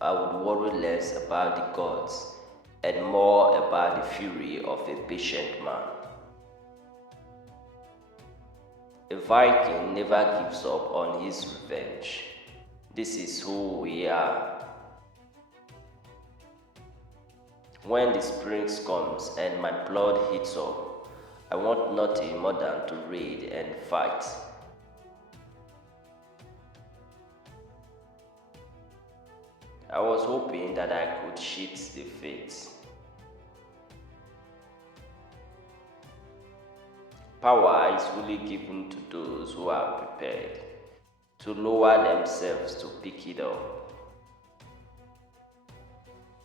I would worry less about the gods and more about the fury of a patient man. A Viking never gives up on his revenge. This is who we are. When the spring comes and my blood heats up, I want nothing more than to raid and fight. I was hoping that I could cheat the fates. Power is only given to those who are prepared to lower themselves to pick it up.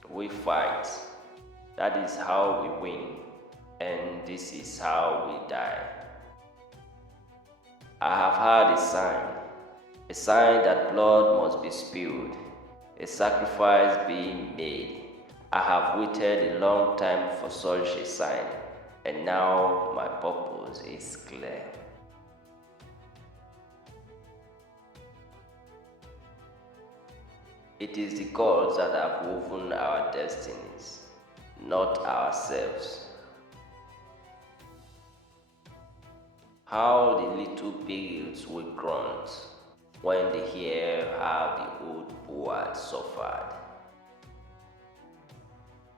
We fight. That is how we win, and this is how we die. I have had a sign that blood must be spilled, a sacrifice being made. I have waited a long time for such a sign, and now my purpose is clear. It is the gods that have woven our destinies, not ourselves. How the little pigs will grunt when they hear how the old poet suffered.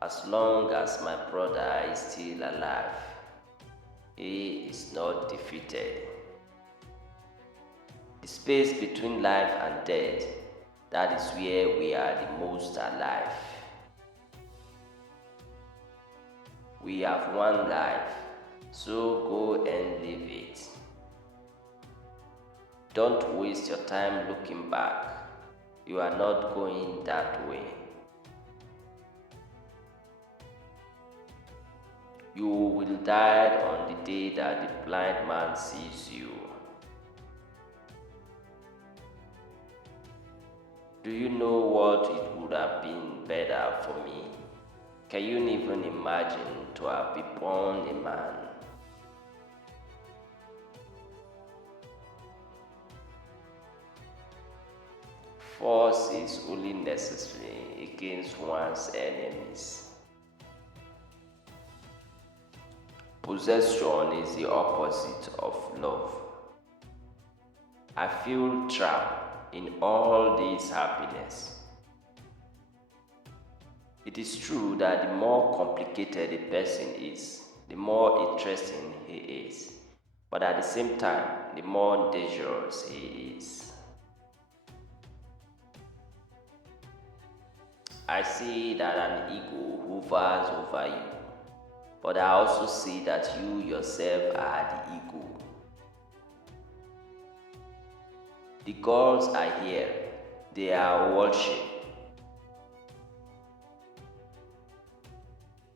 As long as my brother is still alive, he is not defeated. The space between life and death, that is where we are the most alive. We have one life, so go and live it. Don't waste your time looking back. You are not going that way. You will die on the day that the blind man sees you. Do you know what it would have been better for me? Can you even imagine to have been born a man? Force is only necessary against one's enemies. Possession is the opposite of love. I feel trapped in all this happiness. It is true that the more complicated a person is, the more interesting he is, but at the same time, the more dangerous he is. I see that an ego hovers over you, but I also see that you yourself are the ego. The gods are here, they are watching.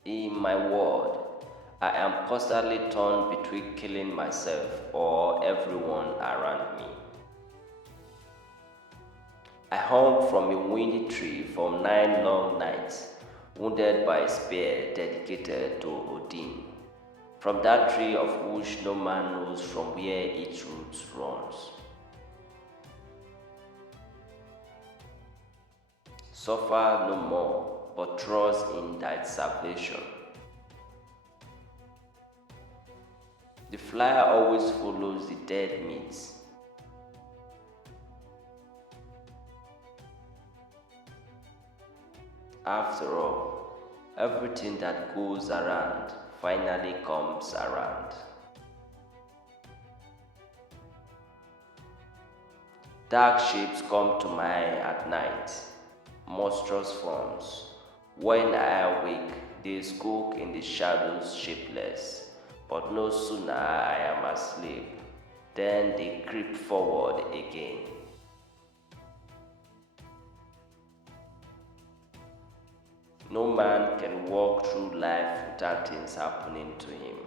In my world, I am constantly torn between killing myself or everyone around me. I hung from a windy tree for 9 long nights, wounded by a spear dedicated to Odin, from that tree of which no man knows from where its roots runs. Suffer no more, but trust in thy salvation. The fly always follows the dead meat. After all, everything that goes around finally comes around. Dark shapes come to mind at night, monstrous forms. When I awake, they skulk in the shadows shapeless, but no sooner I am asleep, then they creep forward again. No man can walk through life without things happening to him.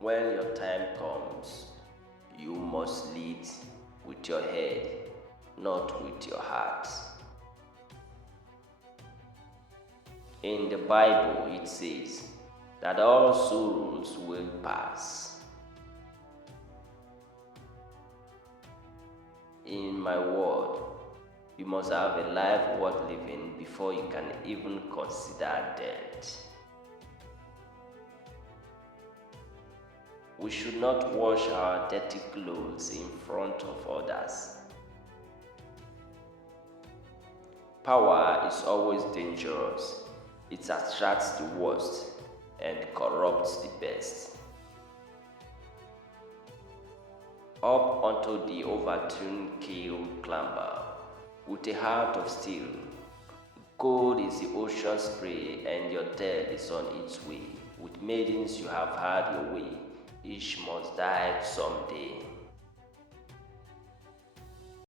When your time comes, you must lead with your head, not with your heart. In the Bible, it says that all sorrows will pass. In my word, you must have a life worth living before you can even consider death. We should not wash our dirty clothes in front of others. Power is always dangerous. It attracts the worst and corrupts the best. Up onto the overturned keel clamber, with a heart of steel. Gold is the ocean spray, and your death is on its way. With maidens you have had your way, each must die someday.